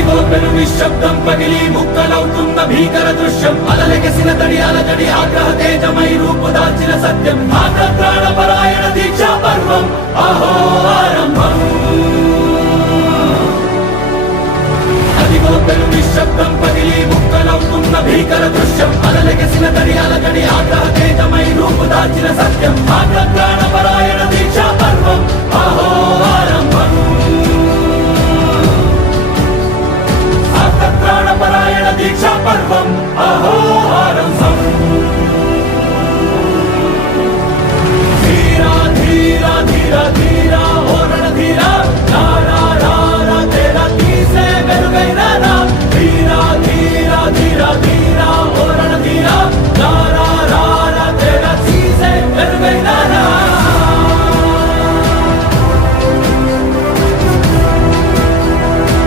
అదిగో పెను నిశ్శబ్దం పగిలి ముక్కలవుతున్న భీకర దృశ్యం అలలెగసిన తడి అలజడి ఆగ్రహ తేజమై రూపుదాల్చిన సత్యం ప్రాణపరాయణ దీక్షా పర్వం అహో ఆరంభం అదిగో పెను నిశ్శబ్దం పగిలి ముక్కలవుతున్న భీకర దృశ్యం అలలెగసిన తడి అలజడి ఆగ్రహ తేజమై రూపుదాల్చిన సత్యం ప్రాణ